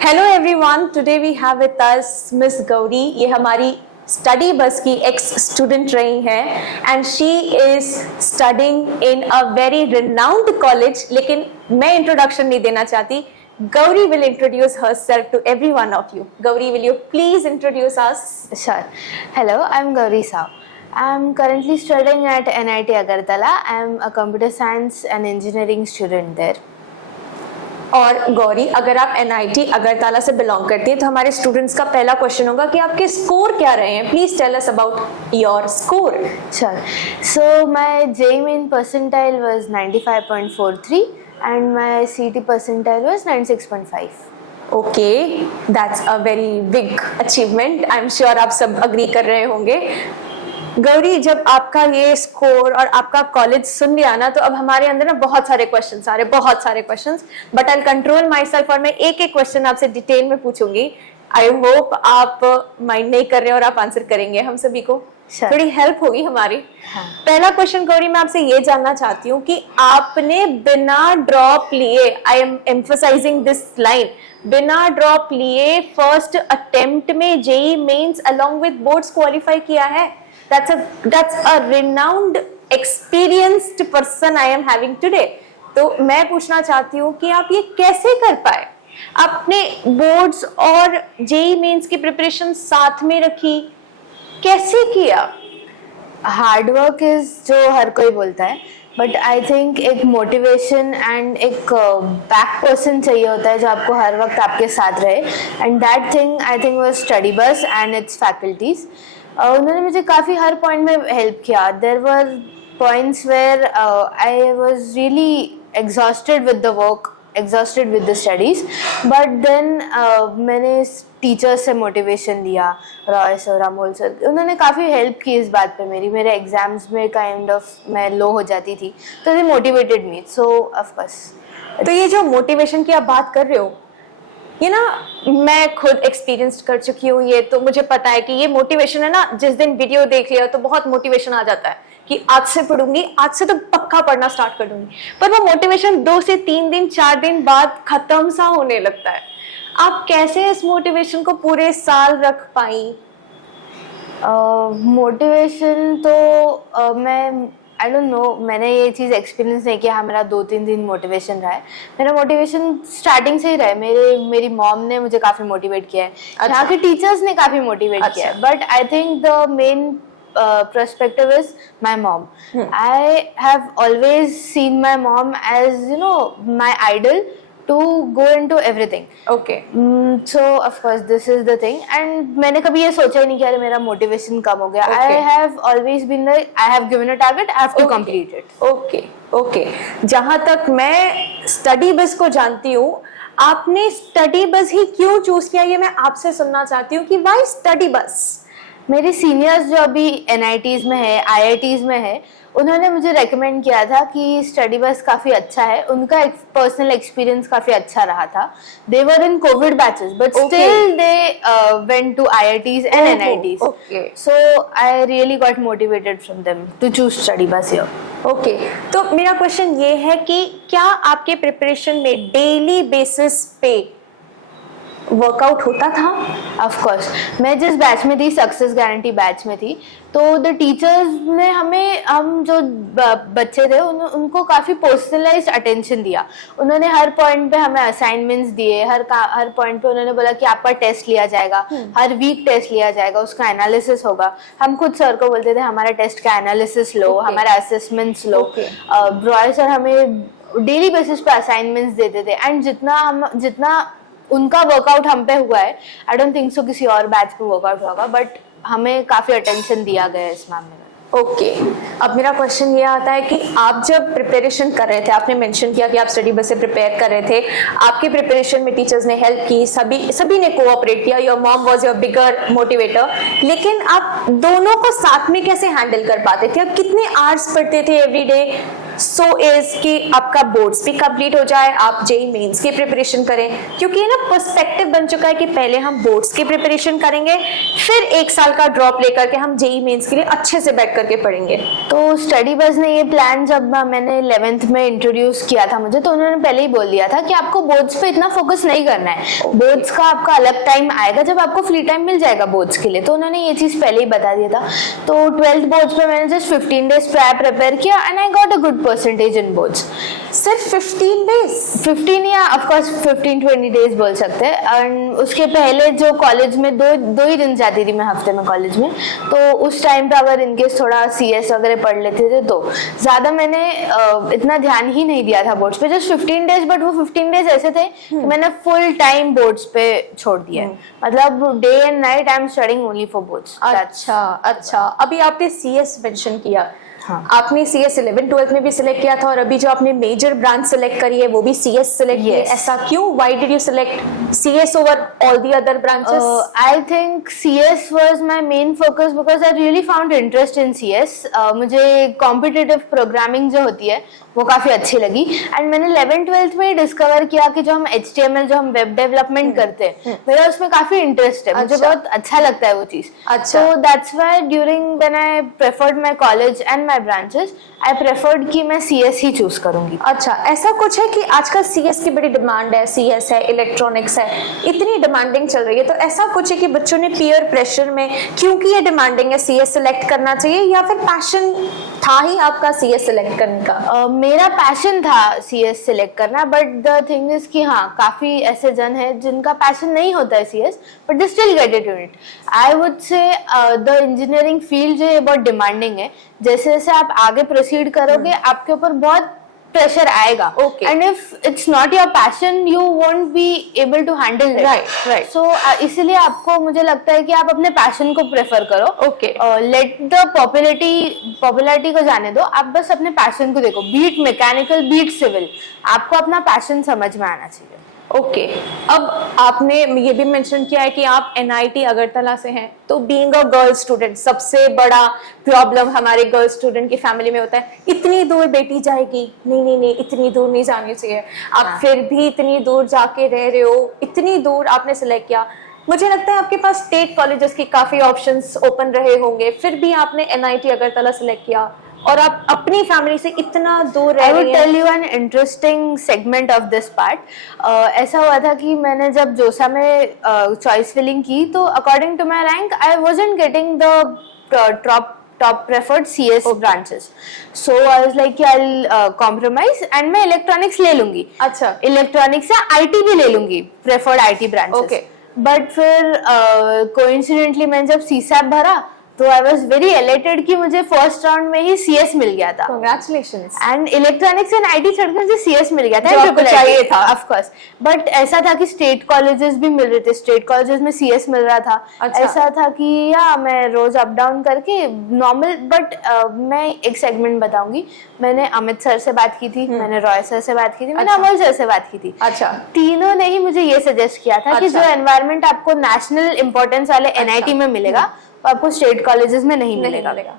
Hello everyone, today we have with us miss Gauri. ये हमारी Study Bus की ex student रही हैं and she is studying in a very renowned college. लेकिन मैं इंट्रोडक्शन नहीं देना चाहती, Gauri will introduce herself to every one of you. Gauri, will you please introduce us? Sure. Hello, I'm Gauri Sao. I'm currently studying at NIT Agartala. I'm a computer science and engineering student there. और गौरी, अगर आप NIT Agartala से belong करती हैं तो हमारे students का पहला क्वेश्चन होगा कि आपके स्कोर क्या रहे हैं। Please tell us about your score. Sure. So my JEE main percentile was 95.43 and my CET percentile was 96.5. Okay, that's a very big achievement. I am sure आप सब अग्री कर रहे होंगे। गौरी, जब आपका ये स्कोर और आपका कॉलेज सुन लिया ना, तो अब हमारे अंदर ना बहुत सारे questions, but I control my self और मैं एक एक क्वेश्चन आपसे डिटेल में पूछूंगी। आई होप आप माइंड नहीं कर रहे और आप आंसर करेंगे। हम सभी को थोड़ी हेल्प होगी हमारी। पहला क्वेश्चन गौरी, मैं आपसे ये जानना चाहती हूँ कि आपने बिना ड्रॉप लिए, I am emphasising this line, बिना ड्रॉप लिए फर्स्ट अटेम्प्ट में JEE mains along with boards qualify किया है। That's a renowned experienced person I am having today. तो मैं पूछना चाहती हूँ कि आप ये कैसे कर पाए? आपने बोर्ड्स और जेईई मेंस की प्रिपरेशन साथ में रखी, कैसे किया? हार्ड वर्क इज जो हर कोई बोलता है, बट आई थिंक एक मोटिवेशन एंड एक बैक पर्सन चाहिए होता है जो आपको हर वक्त आपके साथ रहे, and that thing I think was Study Bus and it's faculties. उन्होंने मुझे काफ़ी हर पॉइंट में हेल्प किया। There were points where I was really exhausted with the work, exhausted with the studies, but then मैंने टीचर्स से motivation लिया, Roy sir, Amol sir, उन्होंने काफ़ी हेल्प की इस बात पे मेरी। मेरे एग्जाम्स में काइंड ऑफ मैं लो हो जाती थी, तो they motivated me, so of course. तो ये जो मोटिवेशन की आप बात कर रहे हो, ये ना मैं खुद एक्सपीरियंस कर चुकी हूँ। ये तो मुझे पता है कि ये मोटिवेशन है ना, जिस दिन वीडियो देख लिया तो बहुत मोटिवेशन आ जाता है कि आज से पढ़ूंगी, आज से तो पक्का पढ़ना स्टार्ट कर दूंगी, पर वो मोटिवेशन 2 से 3 दिन 4 दिन बाद खत्म सा होने लगता है। आप कैसे इस मोटिवेशन को पूरे साल रख पाई? मोटिवेशन तो मैं आई डोंट नो, मैंने ये चीज़ एक्सपीरियंस नहीं किया। हाँ, मेरा 2-3 दिन मोटिवेशन रहा है। मेरा मोटिवेशन स्टार्टिंग से ही रहा है। मेरी मॉम ने मुझे काफ़ी मोटिवेट किया है, यहाँ के टीचर्स ने काफ़ी मोटिवेट किया है, but I think the main perspective is my mom. I have always seen my mom as, you know, my idol to go into everything. Okay. So of course this is the thing, and मैंने कभी ये सोचा ही नहीं कि अरे मेरा motivation कम हो गया। I have always been like, I have given a target, I have to complete it. Okay. जहाँ तक मैं स्टडी बस को जानती हूँ, आपने स्टडी बस ही क्यों चूज किया, ये मैं आपसे सुनना चाहती हूँ कि why स्टडी बस? मेरे सीनियर्स जो अभी NITs में है, IITs में है, उन्होंने मुझे रेकमेंड किया था कि स्टडी बस काफ़ी अच्छा है। उनका पर्सनल एक्सपीरियंस काफ़ी अच्छा रहा था। They were in COVID batches, but still they went to IITs and NITs. So I really got motivated from them to choose study बस हियर। ओके, तो मेरा क्वेश्चन ये है कि क्या आपके प्रिपरेशन में डेली बेसिस पे वर्कआउट होता था? ऑफ कोर्स, मैं जिस बैच में थी, सक्सेस गारंटी बैच में थी, तो द टीचर्स ने हम जो बच्चे थे उनको काफ़ी पर्सनलाइज्ड अटेंशन दिया। उन्होंने हर पॉइंट पे हमें असाइनमेंट्स दिए, हर पॉइंट पे उन्होंने बोला कि आपका टेस्ट लिया जाएगा, हर वीक टेस्ट लिया जाएगा, उसका एनालिसिस होगा। हम खुद सर को बोलते थे हमारा टेस्ट का एनालिसिस लो, हमारा असेसमेंट्स लो। ब्रॉय सर हमें डेली बेसिस पे असाइनमेंट्स देते थे, एंड जितना उनका वर्कआउट हम पे हुआ है, आई डोंट थिंक सो किसी और बैच पे वर्कआउट होगा, बट हमें काफ़ी अटेंशन दिया गया है इस मामले में। ओके, अब मेरा क्वेश्चन ये आता है कि आप जब प्रिपरेशन कर रहे थे, आपने मेंशन किया कि आप स्टडी बस से प्रिपेयर कर रहे थे, आपके प्रिपरेशन में टीचर्स ने हेल्प की, सभी ने कोऑपरेट किया, your mom was your bigger motivator, लेकिन आप दोनों को साथ में कैसे हैंडल कर पाते थे? आप कितने आवर्स पढ़ते थे एवरी डे? सो इज कि आपका बोर्ड्स भी कंप्लीट हो जाए, आप जेई मेंस की प्रिपरेशन करें, क्योंकि ना पर्सपेक्टिव बन चुका है कि पहले हम बोर्ड्स की प्रिपरेशन करेंगे, फिर 1 साल का ड्रॉप लेकर के हम जेई मेंस के लिए अच्छे से बैठ करके पढ़ेंगे। तो स्टडी बस ने ये प्लान जब मैंने 11th में इंट्रोड्यूस किया था मुझे, तो उन्होंने पहले ही बोल दिया था कि आपको बोर्ड्स पे इतना फोकस नहीं करना है, बोर्ड्स का आपका अलग टाइम आएगा जब आपको फ्री टाइम मिल जाएगा बोर्ड्स के लिए। तो उन्होंने ये चीज पहले ही बता दिया था। तो 12th बोर्ड्स पे मैंने जस्ट 15 डेज प्रायर प्रिपेयर किया and I got a good percentage in boards. सिर्फ 15 डेज? 15 या ऑफ कोर्स 15-20 डेज बोल सकते हैं। एंड उसके पहले जो कॉलेज में दो ही दिन जाती थी मैं हफ्ते में कॉलेज में, तो उस टाइम पे अगर इनकेस थोड़ा CS वगैरह पढ़ लेते थे तो ज्यादा मैंने इतना ध्यान ही नहीं दिया था बोर्ड्स पे। जस्ट 15 डेज, बट वो 15 डेज ऐसे थे कि मैंने फुल टाइम बोर्ड्स पे छोड़ दिया है। मतलब day and night I am studying only for boards. अच्छा, अभी आपने CS मेंशन किया। हाँ। आपने CS 11th 12th में भी सिलेक्ट किया था, और अभी जो आपने मेजर ब्रांच सिलेक्ट करी है वो भी CS सिलेक्ट की है, ऐसा क्यों? Why did you select CS over all the other branches? I think CS was my main focus because I really found interest in CS। मुझे कॉम्पिटिटिव प्रोग्रामिंग जो होती है वो काफी अच्छी लगी। एंड मैंने 11th 12th में डिस्कवर किया कि जो हम HTML, जो हम वेब डेवलपमेंट करते हैं, मेरा उसमें काफी इंटरेस्ट है। मुझे बहुत अच्छा लगता है वो चीज। अच्छा। So that's why during when I preferred my college and my branches, I preferred कि मैं CS ही चूज करूंगी। अच्छा, ऐसा कुछ है कि आजकल CS की बड़ी डिमांड है, CS है, इलेक्ट्रॉनिक्स है, इतनी डिमांडिंग चल रही है, तो ऐसा कुछ है कि बच्चों ने पीयर प्रेशर में, क्योंकि ये डिमांडिंग है, CS सिलेक्ट करना चाहिए, या फिर पैशन था ही आपका CS सिलेक्ट करने का? मेरा पैशन था CS सिलेक्ट करना, बट द थिंग इज कि हाँ, काफी ऐसे जन है जिनका पैशन नहीं होता है CS, but they still get it in it. I would say the engineering field जो है बहुत डिमांडिंग है। जैसे जैसे आप आगे प्रोसीड करोगे आपके ऊपर बहुत प्रेशर आएगा। And if it's not your passion you won't be able to handle it. Right. So इसीलिए आपको, मुझे लगता है कि आप अपने पैशन को प्रेफर करो। ओके। लेट द पॉपुलैरिटी को जाने दो, आप बस अपने पैशन को देखो। बीट मैकेनिकल, बीट सिविल, आपको अपना पैशन समझ में आना चाहिए। ओके। अब आपने ये भी मेंशन किया है कि आप NIT अगरतला से हैं, तो बीइंग अ गर्ल स्टूडेंट सबसे बड़ा प्रॉब्लम हमारे गर्ल स्टूडेंट की फैमिली में होता है, इतनी दूर बेटी जाएगी, नहीं, इतनी दूर नहीं जानी चाहिए। आप फिर भी इतनी दूर जाके रह रहे हो, इतनी दूर आपने सिलेक्ट किया। मुझे लगता है आपके पास स्टेट कॉलेजेस की काफी ऑप्शंस ओपन रहे होंगे, फिर भी आपने NIT अगरतला सिलेक्ट किया, और आप अपनी फैमिली से इतना दूर रह रही हैं। I would tell you an interesting segment of this part. ऐसा हुआ था कि मैंने जब जोसा में चॉइस फिलिंग की, तो according to my rank I wasn't getting the top preferred CS branches. So I was like कि I'll compromise and मैं इलेक्ट्रॉनिक्स ले लूंगी। अच्छा। इलेक्ट्रॉनिक्स या IT भी ले लूंगी, preferred IT branches. Okay. But फिर कोइंसिडेंटली मैंने जब CSAP भरा तो आई वॉज वेरी एलेटेड कि मुझे फर्स्ट राउंड में ही CS मिल गया था। Congratulations. And electronics and IT छोड़कर मुझे CS मिल गया था। जो आपको चाहिए था। ऑफ कोर्स, बट ऐसा था कि स्टेट कॉलेजेस भी मिल रहे थे, स्टेट कॉलेजेस में CS मिल रहा था। अच्छा। ऐसा था कि या मैं रोज अप डाउन करके नॉर्मल, बट मैं एक सेगमेंट बताऊंगी। मैंने अमित सर से बात की थी, मैंने रॉय सर से बात की थी, मैंने अमोल सर से बात की थी। अच्छा। तीनों ने ही मुझे ये सजेस्ट किया था कि जो एनवायरनमेंट आपको नेशनल इंपॉर्टेंस वाले NIT में मिलेगा वो आपको स्टेट कॉलेजेस में नहीं मिलेगा।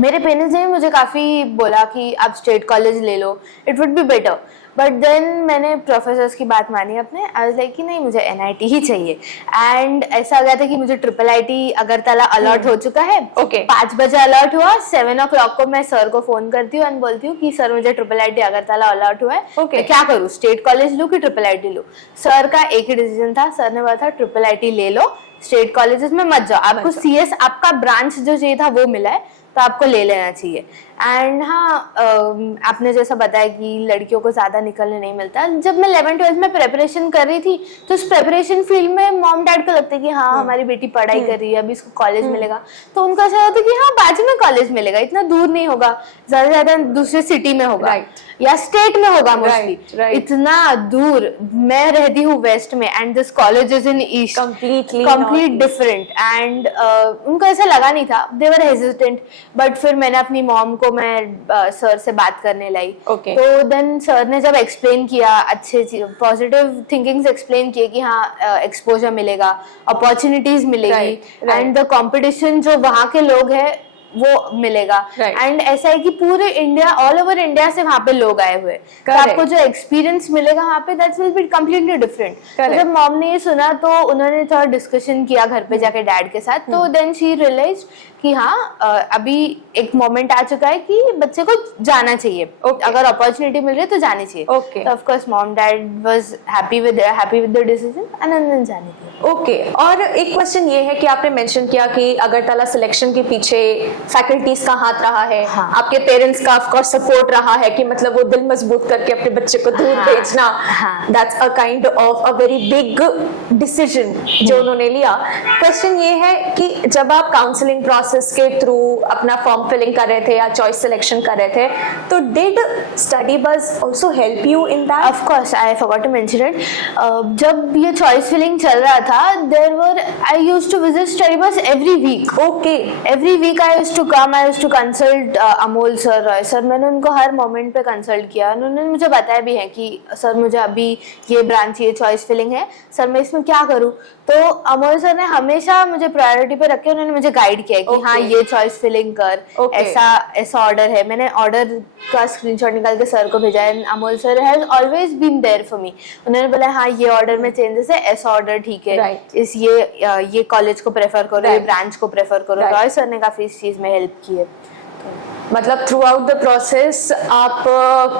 मेरे पेरेंट्स ने मुझे काफी बोला कि आप स्टेट कॉलेज ले लो, it would be better. But then मैंने प्रोफेसर्स की बात मानी अपने। आई वाज लाइक कि नहीं, मुझे NIT ही चाहिए। एंड ऐसा हो गया था कि मुझे IIIT अगरतला अलॉट हो चुका है। Okay. 5 बजे अलॉट हुआ, 7 o'clock को मैं सर को फोन करती हूँ एंड बोलती हूँ कि सर मुझे IIIT अगरतला अलॉट हुआ है। Okay. मैं क्या करूँ, स्टेट कॉलेज लूँ कि IIIT लूँ? सर का एक ही डिसीजन था। सर ने बोला था IIIT ले लो, स्टेट कॉलेजेस में मत जाओ, आपको CS आपका ब्रांच जो चाहिए था वो मिला है तो आपको ले लेना चाहिए। एंड हाँ, आपने जैसा बताया कि लड़कियों को ज्यादा निकलने नहीं मिलता। जब मैं 11th 12th में प्रेपरेशन कर रही थी तो उस प्रेपरेशन फील्ड में मॉम डैड को लगता है कि हाँ हमारी बेटी पढ़ाई कर रही है, अभी इसको कॉलेज मिलेगा, तो उनका ऐसा होता है कि हाँ बाजू में कॉलेज मिलेगा, इतना दूर नहीं होगा, ज्यादा से ज्यादा दूसरे सिटी में होगा या स्टेट में होगा मोस्टली। इतना दूर, मैं रहती हूँ वेस्ट में and this college is in east, complete different. And उनको ऐसा लगा नहीं था, दे वर हेजिटेंट। बट फिर मैंने अपनी मॉम को मैं सर से बात करने लाई। तो देन सर ने जब एक्सप्लेन किया, अच्छे पॉजिटिव थिंकिंग्स एक्सप्लेन किए कि हाँ एक्सपोजर मिलेगा, अपॉर्चुनिटीज मिलेगी, एंड द कंपटीशन जो वहाँ के लोग हैं वो मिलेगा। Right. एंड ऐसा है कि पूरे इंडिया, ऑल ओवर इंडिया से वहाँ पे लोग आए हुए, तो Correct. आपको जो एक्सपीरियंस मिलेगा वहाँ पे that will be completely different. तो Correct. जब मॉम ने ये सुना तो उन्होंने थोड़ा डिस्कशन किया घर पे जाके डैड के साथ, तो देन शी रियलाइज कि हाँ अभी एक मोमेंट आ चुका है कि बच्चे को जाना चाहिए। Okay. अगर अपॉर्चुनिटी मिल रही है तो जानी चाहिए। Okay. तो of course mom dad was happy with the decision and then जाने दिया। ओके और एक क्वेश्चन ये है कि आपने मेंशन किया कि अगरतला सिलेक्शन के पीछे फैकल्टीज का हाथ रहा है, हाँ। आपके पेरेंट्स का ऑफ कोर्स सपोर्ट रहा है कि मतलब वो दिल मजबूत करके अपने बच्चे को दूर हाँ। भेजना, हाँ। That's a kind of a very big decision जो उन्होंने लिया। क्वेश्चन ये है कि जब आप काउंसलिंग प्रोसेस के थ्रू अपना फॉर्म फिलिंग कर रहे थे या चॉइस सिलेक्शन कर रहे थे, तो did study buzz also help you in that? Of course, I forgot to mention it. जब ये चॉइस फिलिंग चल रहा था, I used to visit study bus every week. Okay Every week I used to come, I used to consult Amol sir, Roy sir. मैंने उनको हर moment पे consult किया। उन्होंने मुझे बताया भी है कि सर मुझे अभी ये ब्रांच, ये चॉइस फिलिंग है, सर मैं इसमें क्या करूँ। तो अमोल सर ने हमेशा मुझे प्रायोरिटी पे रख के उन्होंने मुझे गाइड किया कि हाँ ये चॉइस फिलिंग कर, ऐसा ऑर्डर है। मैंने ऑर्डर का स्क्रीनशॉट निकाल के सर को भेजा है। Amol sir has always been there for me. उन्होंने बोला हाँ ये ऑर्डर में चेंजेस है, ऐसा ऑर्डर ठीक है, Right. ये कॉलेज को प्रेफर करो, ये Right. ब्रांच को प्रेफर करो। Right. रॉय सर ने काफी इस चीज में हेल्प की है। मतलब थ्रू आउट द प्रोसेस आप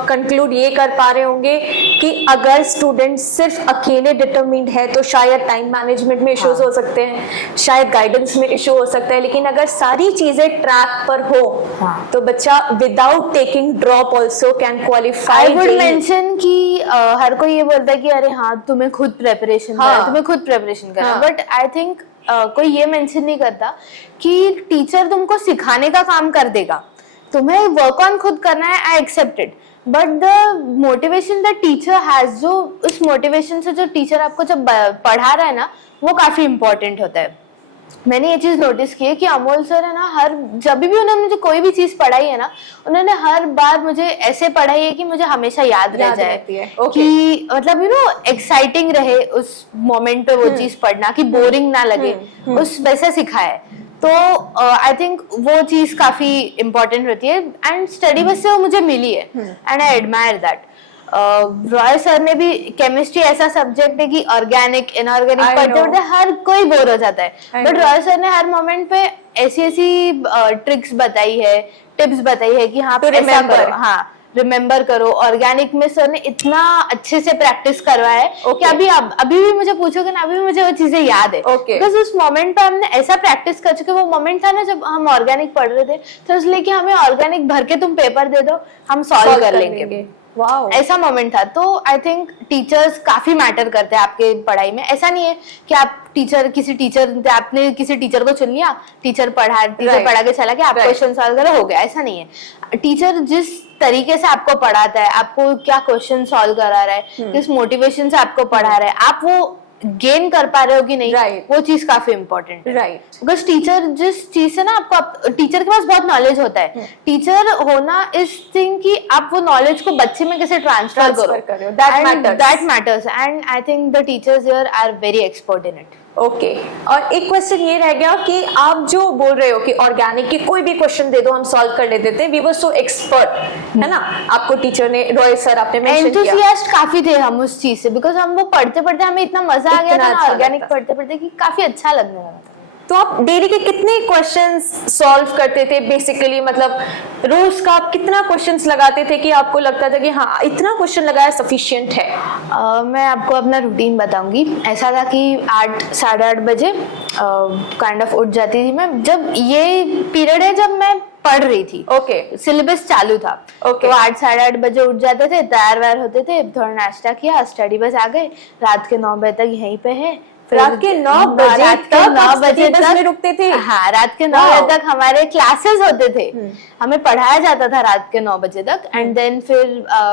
कंक्लूड ये कर पा रहे होंगे कि अगर स्टूडेंट सिर्फ अकेले डिटरमिन्ड है तो शायद टाइम मैनेजमेंट में इश्यूज हो सकते हैं, शायद गाइडेंस में इशू हो सकता है, लेकिन अगर सारी चीजें ट्रैक पर हो तो बच्चा without taking drop also can qualify. I would mention कि हर कोई ये बोलता है कि अरे हाँ तुम्हें खुद प्रेपरेशन करना है, तुम्हें खुद प्रेपरेशन करना है, बट आई थिंक कोई ये मेंशन नहीं करता कि टीचर तुमको सिखाने का काम कर देगा, तुम्हें वर्क ऑन खुद करना है। I accept it, but the motivation the teacher has, जो उस मोटिवेशन से जो टीचर आपको जब पढ़ा रहा है ना, वो काफी इंपॉर्टेंट होता है। मैंने ये चीज नोटिस की है कि अमोल सर है ना, जब भी उन्होंने मुझे कोई भी चीज पढ़ाई है ना, उन्होंने हर बार मुझे ऐसे पढ़ाई है कि मुझे हमेशा याद रह जाए, कि मतलब एक्साइटिंग रहे उस मोमेंट पे वो चीज पढ़ना, कि बोरिंग ना लगे, उस वैसे सिखाया। तो आई थिंक वो चीज काफी इम्पोर्टेंट होती है एंड स्टडी बस से वो मुझे मिली है and I admire that. Roy sir ने भी, केमिस्ट्री ऐसा सब्जेक्ट है कि ऑर्गेनिक इनऑर्गेनिक पढ़ते पढ़ते हर कोई बोर हो जाता है, बट रॉय सर ने हर मोमेंट पे ऐसी ट्रिक्स बताई है, टिप्स बताई है कि हाँ ऐसा करो, हाँ रिमेम्बर करो। ऑर्गेनिक में सर ने इतना अच्छे से प्रैक्टिस करवाया है कि अभी भी मुझे पूछोगे ना, अभी भी मुझे वो चीजें याद है, बिकॉज उस मोमेंट पे हमने ऐसा प्रैक्टिस कर चुके। वो मोमेंट था ना जब हम ऑर्गेनिक पढ़ रहे थे, तो इसलिए कि हमें ऑर्गेनिक भर के तुम पेपर दे दो, हम सॉल्व कर लेंगे। Wow. ऐसा मोमेंट था। तो आई थिंक टीचर्स काफी मैटर करते हैं आपके पढ़ाई में। ऐसा नहीं है कि आप आपने किसी टीचर को चुन लिया, टीचर पढ़ा के चला गया, आप क्वेश्चन सॉल्व करो, हो गया। ऐसा नहीं है। टीचर जिस तरीके से आपको पढ़ाता है, आपको क्या क्वेश्चन सॉल्व करा रहा है, किस मोटिवेशन से आपको पढ़ा रहा है, आप वो गेन कर पा रहे हो कि नहीं, वो चीज काफी इंपॉर्टेंट है। बिकॉज टीचर जिस चीज से ना, आपको टीचर के पास बहुत नॉलेज होता है। टीचर होना इस थिंग कि आप वो नॉलेज को बच्चे में कैसे ट्रांसफर करो, that matters and I think the teachers here are very expert in it. Okay और एक क्वेश्चन ये रह गया कि आप जो बोल रहे हो कि ऑर्गेनिक की कोई भी क्वेश्चन दे दो हम सॉल्व कर लेते थे, वी वर सो एक्सपर्ट, है ना? आपको टीचर ने, रॉय सर आपने मेंशन किया, एंथुसियास्ट काफी थे हम उस चीज से, बिकॉज हम वो पढ़ते पढ़ते हमें इतना मजा आ गया था ना ऑर्गेनिक पढ़ते पढ़ते कि काफी अच्छा लगने लगा था। तो आप डेली के कितने क्वेश्चंस सॉल्व करते थे बेसिकली? मतलब रोज का आप कितना क्वेश्चंस लगाते थे कि आपको लगता था कि हाँ इतना क्वेश्चन लगाया सफिशिएंट है? मैं आपको अपना रूटीन बताऊंगी। ऐसा था कि 8 साढ़े 8 बजे काइंड ऑफ उठ जाती थी मैं। जब ये पीरियड है जब मैं पढ़ रही थी, सिलेबस चालू था, तो 8 साढ़े 8 बजे उठ जाते थे, तैयार वैयार होते थे, थोड़ा नाश्ता किया, स्टडी बस आ गए, रात के 9 बजे तक यहीं पे है। रात के 9 बजे तक रुकते थे? हाँ, रात के 9 बजे तक हमारे क्लासेस होते थे, हमें पढ़ाया जाता था रात के 9 बजे तक। एंड देन फिर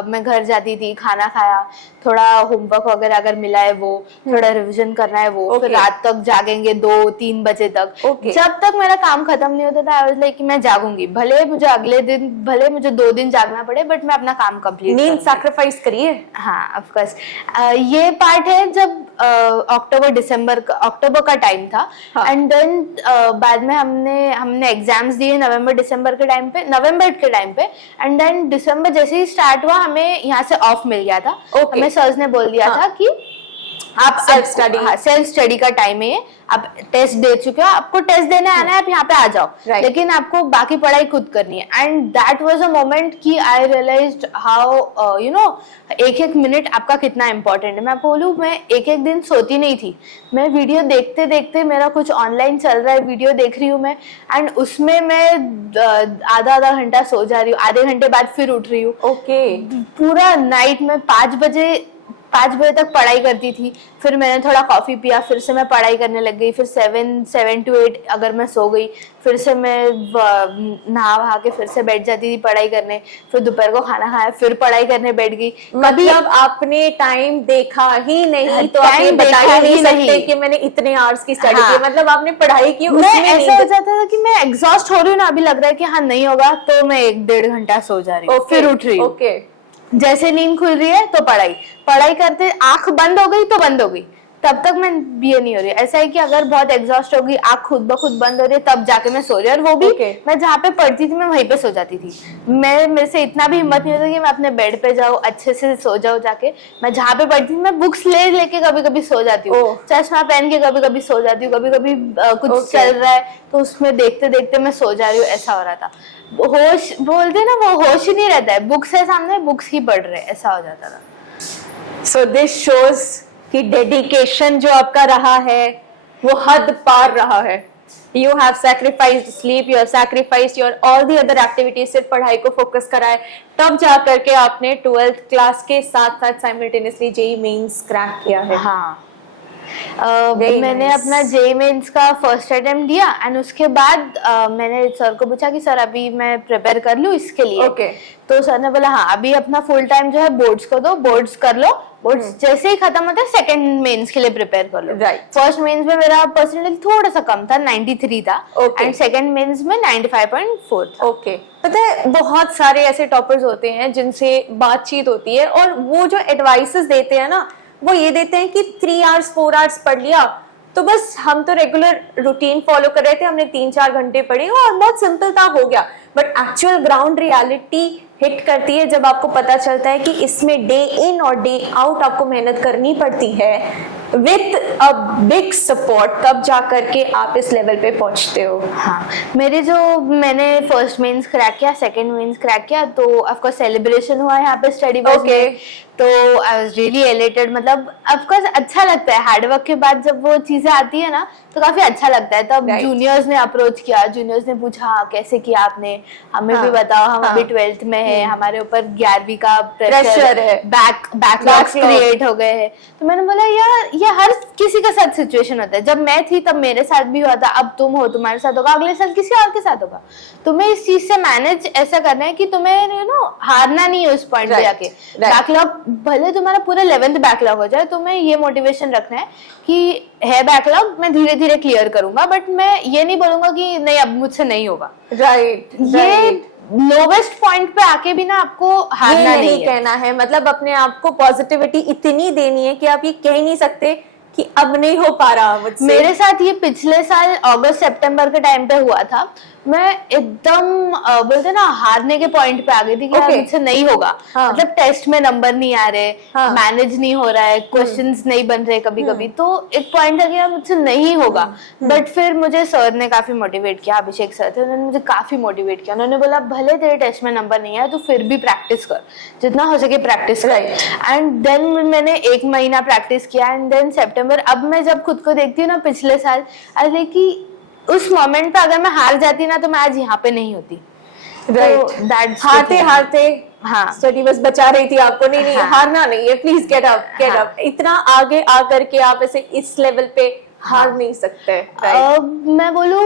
मैं घर जाती थी, खाना खाया, थोड़ा होमवर्क वगैरह अगर मिला है वो, थोड़ा रिवीजन करना है वो, फिर रात तक जागेंगे 2-3 बजे तक। जब तक मेरा काम खत्म नहीं होता था, आई वाज लाइक कि मैं जागूंगी, भले मुझे अगले दिन, भले मुझे 2 दिन जागना पड़े, बट मैं अपना काम कंप्लीट। नींद सैक्रिफाइस करिए। हाँ, ऑफ कोर्स। ये पार्ट है जब अक्टूबर अक्टूबर का टाइम था हाँ. एंड देन बाद में हमने एग्जाम्स दिए नवंबर दिसंबर के टाइम पे एंड देन दिसंबर जैसे ही स्टार्ट हुआ हमें यहाँ से ऑफ मिल गया था. Okay. हमें सर्स ने बोल दिया हाँ. था कि आप सेल्फ स्टडी का टाइम है, आप टेस्ट दे चुके हो, आपको टेस्ट देने आना है, आप यहाँ पे आ जाओ. Right. लेकिन आपको बाकी पढ़ाई खुद करनी है. And that was a moment कि आई रियलाइज्ड हाउ यू नो एक एक मिनट आपका कितना इंपॉर्टेंट है. मैं आपको बोलूँ, मैं एक एक दिन सोती नहीं थी. मैं वीडियो देखते देखते, मेरा कुछ ऑनलाइन चल रहा है, वीडियो देख रही हूँ मैं, एंड उसमें मैं आधा घंटा सो जा रही हूँ, आधे घंटे बाद फिर उठ रही हूँ. ओके. पूरा नाइट में 5 बजे तक पढ़ाई करती थी. फिर मैंने थोड़ा कॉफी पिया, फिर से मैं पढ़ाई करने लग गई. फिर 7 to 8 अगर मैं सो गई, फिर से मैं नहा वहा के फिर से बैठ जाती थी पढ़ाई करने. फिर दोपहर को खाना खाया, फिर पढ़ाई करने बैठ गई. मतलब आपने टाइम देखा ही नहीं, तो आप ये टाइम बता देखा ही नहीं ही सकते नहीं. कि मैंने इतने आवर्स की स्टडी हाँ. की. मतलब आपने पढ़ाई की, मैं उसमें ऐसा हो नींद. जाता था कि मैं एग्जॉस्ट हो रही हूँ ना, अभी लग रहा है कि हाँ नहीं होगा, तो मैं 1-1.5 घंटा सो जा रही हूँ. फिर उठ रही हूँ. ओके. जैसे नींद खुल रही है तो पढ़ाई करते आंख बंद हो गई तो बंद हो गई, तब तक मैं ये नहीं हो रही. ऐसा है कि अगर बहुत एग्जॉस्ट होगी, आंख खुद ब खुद बंद हो रही है, तब जाके मैं सो रही हूँ. और वो भी Okay. मैं जहाँ पे पढ़ती थी मैं वहीं पे सो जाती थी. मेरे से इतना भी हिम्मत नहीं होता कि मैं अपने बेड पे जाऊँ, अच्छे से सो जाऊँ जाके. मैं जहाँ पे पढ़ती थी मैं बुक्स लेके कभी कभी सो जाती हूँ. Oh. चश्मा पहन के कभी कभी सो जाती हूँ. कभी कभी कुछ Okay. चल रहा है तो उसमें देखते देखते मैं सो जा रही हूँ. ऐसा हो रहा था. होश बोलते ना, वो होश ही नहीं रहता है. बुक्स है सामने, बुक्स ही पढ़ रहे, ऐसा हो जाता था. सो दिस शोज कि डेडिकेशन जो आपका रहा है वो हद पार रहा है. You have sacrificed sleep, you have sacrificed your all the other activities, सिर्फ पढ़ाई को फोकस करा है. तब जा करके आपने 12th क्लास के साथ साथ साइमल्टेनियसली जेईई मेंस क्रैक किया है. हाँ. Very मैंने nice. अपना जेईई मेंस का फर्स्ट अटेम्प्ट दिया एंड उसके बाद मैंने सर को पूछा कि सर अभी मैं प्रिपेयर कर लूँ इसके लिए. Okay. तो सर ने बोला हाँ अभी अपना फुल टाइम जो है बोर्ड्स को दो, बोर्ड्स कर लो, बोर्ड्स जैसे ही खत्म होता है सेकंड मेंस के लिए प्रिपेयर कर लो. Right. फर्स्ट मेंस में मेरा परसेंटेज थोड़ा सा कम था, 93 था. Okay. एंड सेकंड मेंस में 95.4 था. ओके. पता है बहुत सारे ऐसे टॉपर्स होते हैं जिनसे बातचीत होती है और वो जो एडवाइसेस देते हैं ना, वो ये देते हैं कि 3 hours 4 hours पढ़ लिया तो बस हम तो रेगुलर रूटीन फॉलो कर रहे थे, हमने 3-4 घंटे पढ़े और बहुत सिंपल था, हो गया. But actual ground reality hit करती है जब आपको पता चलता है कि इसमें डे इन और डे आउट आपको मेहनत करनी पड़ती है विथ अ बिग सपोर्ट, तब जा करके आप इस लेवल पे पहुंचते हो. हाँ. मैंने फर्स्ट मेंस क्रैक किया, सेकंड मेंस क्रैक किया, तो ऑफकोर्स सेलिब्रेशन हुआ यहाँ पे स्टडी बस Okay. में. तो आई वाज रियली एलेटेड. मतलब ऑफकोर्स अच्छा लगता है हार्डवर्क के बाद जब वो चीजें आती है ना, तो काफी अच्छा लगता है. तब Right. जूनियर्स ने अप्रोच किया, जूनियर्स ने पूछा हाँ, कैसे किया आपने, हमें भी बताओ, हम अभी 12th में है, हमारे ऊपर 11वीं का Pressure है. Backlogs Backlog. क्रिएट हो गए हैं. तो मैंने बोला यार ये हर किसी के साथ सिचुएशन होता है. जब मैं थी तब मेरे साथ भी हुआ था, अब तुम हो, तुम्हारे साथ होगा, अगले साल किसी और के साथ होगा. तुम्हें इस चीज से मैनेज ऐसा करना है कि तुम्हें यू नो हारना नहीं है उस पॉइंट पे Right. जाके. Right. बैकलॉग भले तुम्हारा पूरा 11th बैकलॉग हो जाए, तुम्हें ये मोटिवेशन रखना है कि है बैकलॉग, मैं धीरे धीरे क्लियर करूंगा, बट मैं ये नहीं बोलूंगा कि नहीं अब मुझसे नहीं होगा. राइट. ये लोवेस्ट पॉइंट पे आके भी ना आपको हारना नहीं नहीं है. कहना है, मतलब अपने आप को पॉजिटिविटी इतनी देनी है कि आप ये कह ही नहीं सकते कि अब नहीं हो पा रहा मुझसे. मेरे साथ ये पिछले साल अगस्त सितंबर के टाइम पे हुआ था. मैं एकदम बोलते ना हारने के पॉइंट पे आ गई थी कि यार Okay. मुझसे नहीं होगा. हाँ. मतलब टेस्ट में नंबर नहीं आ रहे, हाँ. मैनेज नहीं हो रहा है, क्वेश्चंस नहीं बन रहे कभी कभी. तो एक पॉइंट था कि यार मुझसे नहीं होगा. बट फिर मुझे सर ने काफी मोटिवेट किया, अभिषेक सर थे, उन्होंने मुझे काफी मोटिवेट किया. उन्होंने बोला भले तेरे टेस्ट में नंबर नहीं आया तो फिर भी प्रैक्टिस कर, जितना हो सके प्रैक्टिस कर. एंड देन मैंने 1 महीना प्रैक्टिस किया एंड देन सितंबर. अब मैं जब खुद को देखती हूँ ना पिछले साल, अरे कि उस मोमेंट पे अगर मैं हार जाती ना तो मैं आज यहाँ पे नहीं होती. राइट. हारते हारते हाँ. स्टडी बस बचा रही थी आपको. नहीं हाँ. हारना नहीं है, please get up get up. इतना आगे आ करके आप ऐसे इस लेवल पे हार नहीं सकते. मैं बोलूँ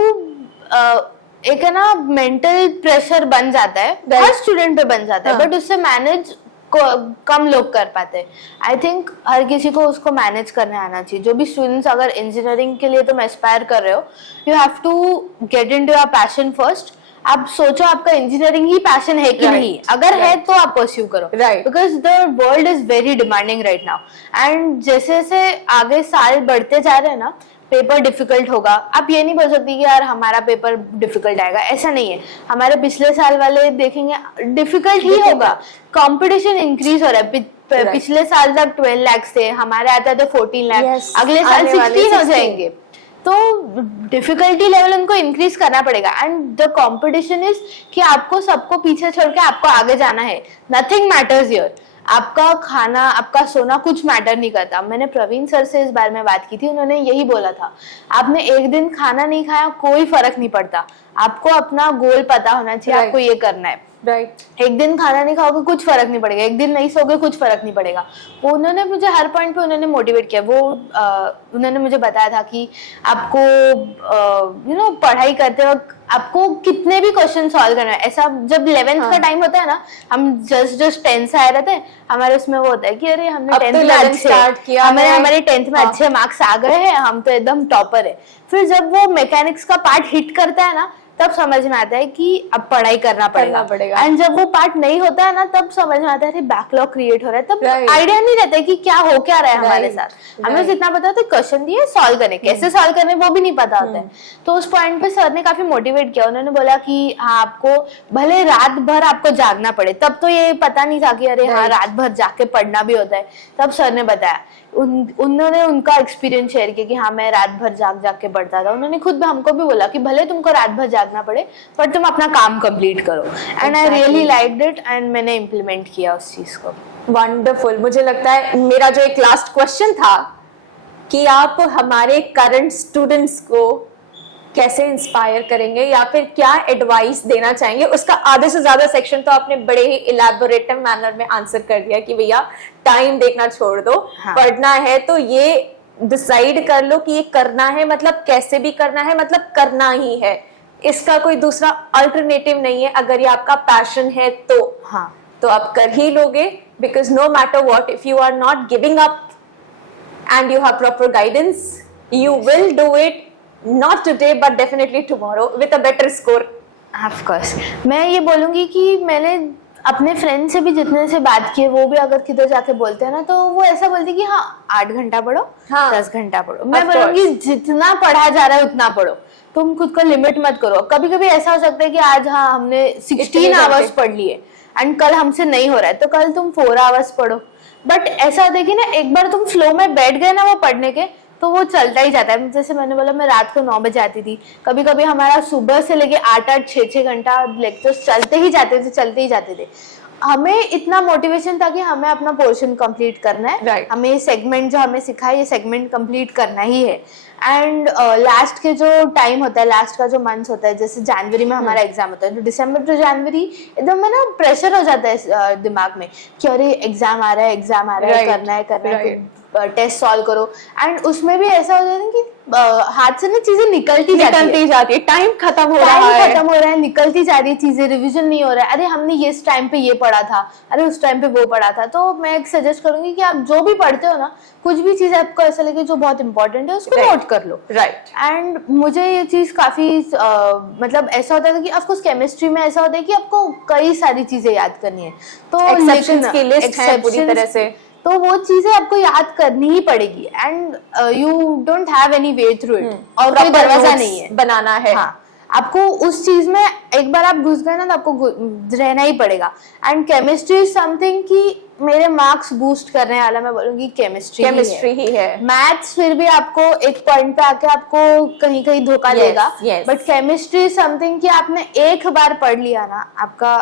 एक है ना मेंटल प्रेशर बन जाता है, हर स्टूडेंट पे बन जाता है, बट उससे मैनेज कम लोग कर पाते हैं. आई थिंक हर किसी को उसको मैनेज करने आना चाहिए. जो भी स्टूडेंट्स अगर इंजीनियरिंग के लिए तुम एस्पायर कर रहे हो, you have to get into your passion first आप सोचो आपका इंजीनियरिंग ही पैशन है कि नहीं, अगर है तो आप परस्यू करो, because the world is very demanding right now. And जैसे जैसे आगे साल बढ़ते जा रहे हैं ना, पेपर डिफिकल्ट होगा। आप ये नहीं बोल सकती कि यार हमारा पेपर डिफिकल्ट आएगा, ऐसा नहीं है। हमारे पिछले साल वाले देखेंगे डिफिकल्ट ही होगा, कंपटीशन इंक्रीज हो रहा है। पिछले साल तक 12 लाख थे, हमारे आते थे 14 लाख, अगले साल 16 हो जाएंगे। तो डिफिकल्टी लेवल उनको इंक्रीज करना पड़ेगा। एंड द कंपटीशन इज कि आपको सबको पीछे छोड़ के आपको आगे जाना है। Nothing matters here. आपका खाना, आपका सोना कुछ मैटर नहीं करता। मैंने प्रवीण सर से इस बारे में बात की थी, उन्होंने यही बोला था, आपने एक दिन खाना नहीं खाया कोई फर्क नहीं पड़ता, आपको अपना गोल पता होना चाहिए, आपको ये करना है। एक दिन खाना नहीं खाओगे कुछ फर्क नहीं पड़ेगा, एक दिन नहीं सोगे कुछ फर्क नहीं पड़ेगा। वो उन्होंने मुझे हर पॉइंट पे उन्होंने मोटिवेट किया। वो उन्होंने मुझे बताया था कि आपको पढ़ाई करते वक्त आपको कितने भी क्वेश्चन सॉल्व करना है। ऐसा जब 11th का टाइम होता है ना, हम जस्ट 10th से आए रहते हैं, हमारे उसमें वो होता है कि अरे हमने 10th में अच्छे, हमारे 10th में अच्छे मार्क्स आ गए हैं, हम तो एकदम टॉपर है। फिर जब वो मैकेनिक्स का पार्ट हिट करता है ना, तब समझ में आता है कि अब पढ़ाई करना पड़ेगा। एंड जब वो पार्ट नहीं होता है ना, तब समझ में आता है बैकलॉग क्रिएट हो रहा है। तब आइडिया नहीं रहता है कि क्या हो क्या रहा है हमारे साथ। हमें जितना पता होता है क्वेश्चन दिए सॉल्व करें, कैसे सॉल्व करने वो भी नहीं पता होता है। तो उस पॉइंट पे सर ने काफी मोटिवेट किया। उन्होंने बोला कि हाँ, आपको भले रात भर आपको जागना पड़े, तब तो ये पता नहीं था कि अरे हाँ रात भर जाके पढ़ना भी होता है। तब सर ने बताया, उन्होंने उनका एक्सपीरियंस शेयर किया कि हाँ मैं रात भर जाग के पढ़ता था। उन्होंने खुद हमको भी बोला कि भले तुमको रात भर जागना पड़े पर तुम अपना काम कंप्लीट करो। And I really liked it and मैंने इम्प्लीमेंट किया उस चीज को। वंडरफुल। मुझे लगता है मेरा जो एक लास्ट क्वेश्चन था कि आप हमारे करंट स्टूडेंट्स को कैसे इंस्पायर करेंगे या फिर क्या एडवाइस देना चाहेंगे, उसका आधे से ज्यादा सेक्शन तो आपने बड़े ही इलैबोरेटिव मैनर में आंसर कर दिया कि भैया टाइम देखना छोड़ दो, पढ़ना है तो ये डिसाइड कर लो कि ये करना है, मतलब कैसे भी करना है, मतलब करना ही है, इसका कोई दूसरा अल्टरनेटिव नहीं है। अगर ये आपका पैशन है तो तो आप कर ही लोगे, because no matter what, if you are not giving up and you have proper guidance, you will do it, not today but definitely tomorrow with a better score. Of course. मैं ये बोलूंगी कि मैंने अपने फ्रेंड से भी जितने से बात की है, वो भी अगर किधर जाके बोलते हैं ना, तो वो ऐसा बोलते हैं कि हाँ 8 घंटा पढ़ो, 10 घंटा पढ़ो। मैं बोलूंगी जितना पढ़ा जा रहा है उतना पढ़ो, तुम खुद को लिमिट मत करो। कभी कभी ऐसा हो सकता है कि आज हाँ हमने 16 आवर्स पढ़ लिए एंड कल हमसे नहीं हो रहा है, तो कल तुम 4 आवर्स पढ़ो। बट ऐसा होता है कि ना एक बार तुम फ्लो में बैठ गए ना वो पढ़ने के, तो वो चलता ही जाता है। जैसे मैंने बोला, मैं रात को 9 बजे आती थी, कभी कभी हमारा सुबह से लेके 8-8, 6-6 घंटा लेक्चर्स चलते ही जाते थे। हमें इतना मोटिवेशन था कि हमें अपना पोर्शन कंप्लीट करना है, हमें ये सेगमेंट जो हमें सिखाया ये सेगमेंट कंप्लीट करना ही है। एंड लास्ट के जो टाइम होता है, लास्ट का जो मंथ होता है, जैसे जनवरी में हमारा एग्जाम होता है, तो दिसंबर टू जनवरी एकदम में ना प्रेशर हो जाता है दिमाग में कि अरे एग्जाम आ रहा है, करना है, टेस्ट सॉल्व करो। एंड उसमें भी ऐसा हो जाता है कि हाथ से ना चीजें निकलती जाती है, टाइम खत्म हो रहा है, निकलती जा रही है चीजें, रिवीजन नहीं हो रहा है। अरे हमने ये इस टाइम पे ये पढ़ा था, अरे उस टाइम पे वो पढ़ा था। तो मैं सजेस्ट करूंगी कि आप जो भी पढ़ते हो ना, कुछ भी चीज आपको ऐसा लगे जो बहुत इंपॉर्टेंट है, उसको नोट कर लो। एंड मुझे ये चीज काफी मतलब ऐसा होता है कि ऑफकोर्स केमिस्ट्री में ऐसा होता है कि आपको कई सारी चीजें याद करनी है, तो एक्सेप्शंस की लिस्ट है पूरी तरह से, तो वो चीजें आपको याद करनी ही पड़ेगी। And you don't have any way through it, और कोई दरवाजा नहीं है, बनाना है। आपको उस चीज में एक बार आप घुस गए ना, तो आपको रहना ही पड़ेगा। एंड केमिस्ट्री इज समथिंग कि मेरे मार्क्स बूस्ट करने वाला, मैं बोलूंगी केमिस्ट्री ही है। मैथ्स फिर भी आपको एक पॉइंट पे आके आपको कहीं कहीं धोखा देगा, बट केमिस्ट्री इज समथिंग कि आपने एक बार पढ़ लिया ना, आपका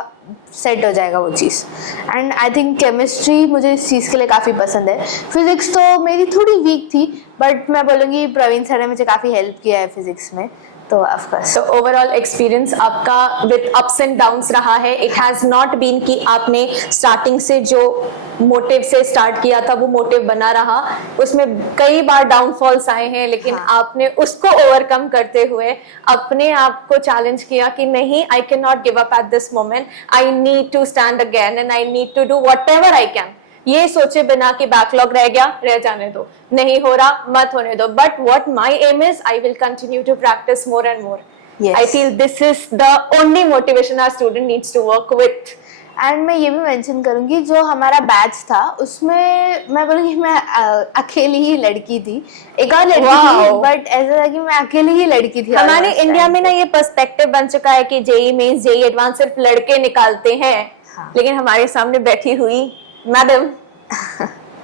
सेट हो जाएगा वो चीज। एंड आई थिंक केमिस्ट्री मुझे इस चीज के लिए काफी पसंद है। फिजिक्स तो मेरी थोड़ी वीक थी, बट मैं बोलूंगी प्रवीण सर ने मुझे काफी हेल्प किया है फिजिक्स में, तो ऑफ कोर्स। तो ओवरऑल एक्सपीरियंस आपका विद अप्स एंड डाउन्स रहा है। इट हैज नॉट बीन कि आपने स्टार्टिंग से जो मोटिव से स्टार्ट किया था वो मोटिव बना रहा, उसमें कई बार डाउनफॉल्स आए हैं, लेकिन आपने उसको ओवरकम करते हुए अपने आप को चैलेंज किया कि नहीं, I can not give up at this moment, I need to stand again and I need to do whatever I can. ये सोचे बिना कि बैकलॉग रह गया, रह जाने दो, नहीं हो रहा मत होने दो, but what my aim is, I will continue to practise more and more. Yes. I feel this is the only motivation our student needs to work with. And मैं ये भी मेंशन करूंगी, जो हमारा बैच था उसमें मैं बोलूँगी मैं अकेली ही लड़की थी, एक और लड़की थी, Wow. बट ऐसा था कि मैं अकेली ही लड़की थी। हमारे almost इंडिया time में ना ये पर्सपेक्टिव बन चुका है कि जेई मेंस जेई एडवांस सिर्फ लड़के निकालते हैं, हाँ। लेकिन हमारे सामने बैठी हुई मैडम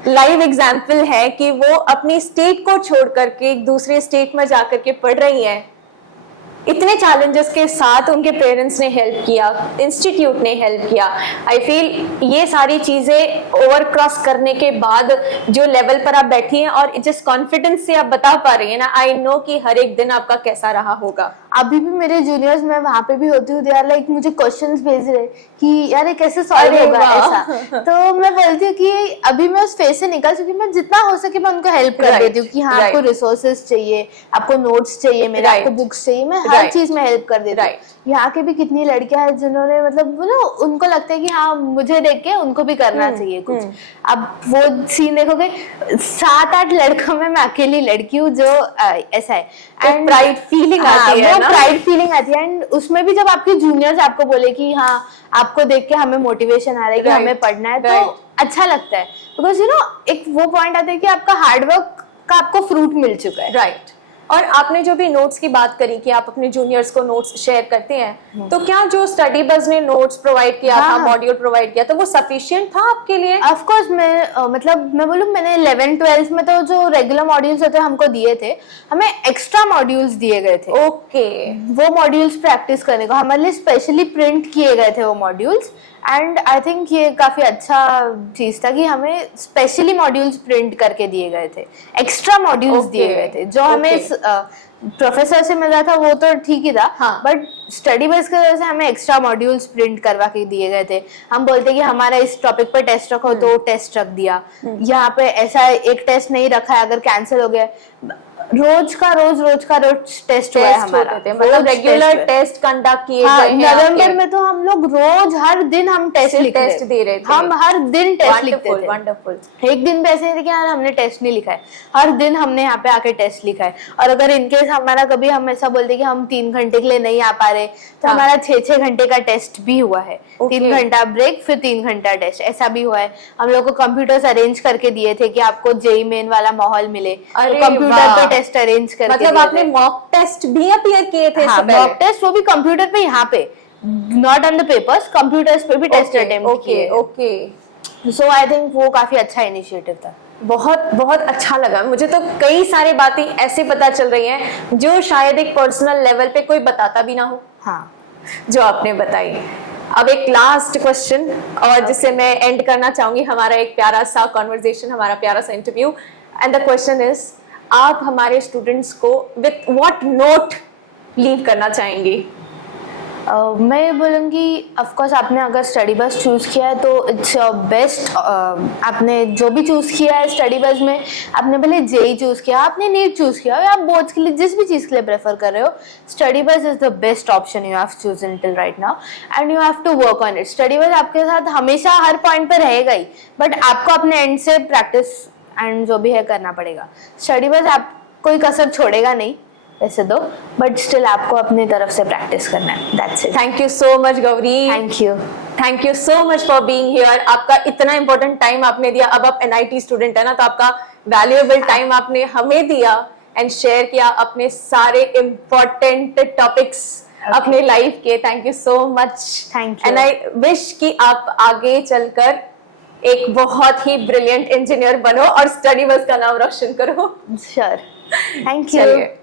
लाइव एग्जाम्पल है कि वो अपनी स्टेट को छोड़ करके एक दूसरे स्टेट में जाकर के पढ़ रही हैं। इतने चैलेंजेस के साथ उनके पेरेंट्स ने हेल्प किया, इंस्टीट्यूट ने हेल्प किया। आई फील ये सारी चीजें ओवर क्रॉस करने के बाद जो लेवल पर आप बैठी हैं और जिस कॉन्फिडेंस से आप बता पा रही हैं ना, आई नो कि हर एक दिन आपका कैसा रहा होगा। अभी भी मेरे जूनियर्स, मैं वहां पे भी होती हूँ, यार लाइक मुझे क्वेश्चंस भेज रहे कि यार ये कैसे सॉल्व अरे होगा वाह। ऐसा। तो मैं बोलती हूँ कि अभी मैं उस फेज से निकल चुकी हूँ, मैं जितना हो सके मैं उनको हेल्प कर Right, देती हूँ कि हाँ right. आपको रिसोर्सेज चाहिए, आपको नोट्स चाहिए मेरे, Right. आपको बुक्स चाहिए, मैं हर Right. चीज में हेल्प कर देती हूँ। Right. यहाँ के भी कितनी लड़कियां हैं जिन्होंने मतलब वो ना उनको लगता है कि हाँ मुझे देख के उनको भी करना चाहिए कुछ। अब वो सीन देखोगे 7-8 लड़कों में मैं अकेली लड़की हूँ जो ऐसा है। एक pride feeling आती है वो ना? प्राइड फीलिंग आती है। एंड उसमें भी जब आपके जूनियर्स आपको बोले कि हाँ आपको देख के हमें मोटिवेशन आ रहा है कि Right. हमें पढ़ना है, Right. तो अच्छा लगता है, बिकॉज एक वो पॉइंट आता है कि आपका हार्डवर्क का आपको फ्रूट मिल चुका है। राइट। और आपने जो भी नोट्स की बात करी कि आप अपने जूनियर्स को नोट्स शेयर करते हैं, तो क्या जो स्टडी बस ने नोट्स प्रोवाइड किया था, हाँ। मॉड्यूल प्रोवाइड किया, तो वो सफिशिएंट था आपके लिए? ऑफ कोर्स मैं मतलब मैं बोलूँ मैंने 11-12 में तो जो रेगुलर मॉड्यूल्स होते हैं हमको दिए थे, हमें एक्स्ट्रा मॉड्यूल्स दिए गए थे। ओके। वो मॉड्यूल्स प्रैक्टिस करने को हमारे लिए स्पेशली प्रिंट किए गए थे वो मॉड्यूल्स। एंड आई थिंक ये काफी अच्छा चीज था कि हमें स्पेशली मॉड्यूल्स प्रिंट करके दिए गए थे, एक्स्ट्रा मॉड्यूल्स Okay. दिए गए थे। जो हमें प्रोफेसर से मिला था वो तो ठीक ही था, हाँ। बट स्टडी बेस की वजह से हमें एक्स्ट्रा मॉड्यूल्स प्रिंट करवा के दिए गए थे। हम बोलते कि हमारा इस टॉपिक पर टेस्ट रखो, तो टेस्ट रख दिया। यहाँ पे ऐसा एक टेस्ट नहीं रखा है, अगर कैंसिल हो गया, रोज का रोज टेस्ट हुआ है हमारा। मतलब रोज रेगुलर टेस्ट टेस्ट कंडक्ट किए हाँ, गए हैं नवंबर आपके। में तो हम लोग रोज हर दिन हम टेस्ट सिर्फ लिख रहे टेस्ट दे रहे थे। हम हर दिन टेस्ट लिखते थे। वंडरफुल। एक दिन पे ऐसे नहीं थे कि यार हमने टेस्ट नहीं लिखा है, हर दिन हमने यहाँ पे आके टेस्ट लिखा है। और अगर इनकेस हमारा कभी हम ऐसा बोलते कि हम 3 घंटे के लिए नहीं आ पा रहे, तो हाँ। हमारा 6-6 घंटे का टेस्ट भी हुआ है। Okay. 3 घंटा ब्रेक फिर 3 घंटा टेस्ट, ऐसा भी हुआ है। हम लोग को कंप्यूटर्स अरेंज करके दिए थे कि आपको जेई मेन वाला माहौल मिले, अरे तो कंप्यूटर वाह। पे टेस्ट अरेंज करके मतलब दिए आपने थे। मॉक टेस्ट भी अपीयर किए थे? हाँ, मॉक टेस्ट वो भी कंप्यूटर पे, यहाँ पे not on the papers, computers पे भी टेस्ट अटेम्प्ट किए। ओके। सो आई थिंक वो काफी अच्छा इनिशिएटिव था। बहुत बहुत अच्छा लगा मुझे। तो कई सारी बातें ऐसे पता चल रही हैं जो शायद एक पर्सनल लेवल पे कोई बताता भी ना हो, हाँ, जो आपने बताई। अब एक लास्ट क्वेश्चन, और जिससे मैं एंड करना चाहूंगी हमारा एक प्यारा सा कॉन्वर्जेशन, हमारा प्यारा सा interview. And the question is, आप हमारे स्टूडेंट्स को विथ व्हाट नोट लीव करना चाहेंगी? मैं ये बोलूँगी ऑफ कोर्स आपने अगर स्टडी बस चूज किया है तो इट्स बेस्ट। आपने जो भी चूज किया है स्टडी बस में, आपने भले जेई चूज किया, आपने नीट चूज किया हो, या आप बोर्ड्स के लिए जिस भी चीज़ के लिए प्रेफर कर रहे हो, Study Bus is the best option you have chosen till right now, and you have to work on it. Study Bus आपके साथ हमेशा हर पॉइंट पे रहेगा ही, बट आपको अपने एंड से प्रैक्टिस एंड जो भी है करना पड़ेगा। स्टडी बस आप कोई कसर छोड़ेगा नहीं वैसे दो, बट स्टिल आपको अपनी तरफ से प्रैक्टिस करना है। That's it. Thank you so much Gauri. Thank you. Thank you so much for being here. आपका इतना इंपॉर्टेंट टाइम आपने दिया। अब आप एनआईटी स्टूडेंट है ना, तो आपका वैल्यूएबल टाइम आपने हमें दिया एंड शेयर किया अपने सारे इंपॉर्टेंट टॉपिक्स अपने लाइफ के। Thank you so much. Thank you. And I wish कि आप आगे चलकर एक बहुत ही ब्रिलियंट इंजीनियर बनो और स्टडी बस का नाम रोशन करो। श्योर। Thank you. चलिए।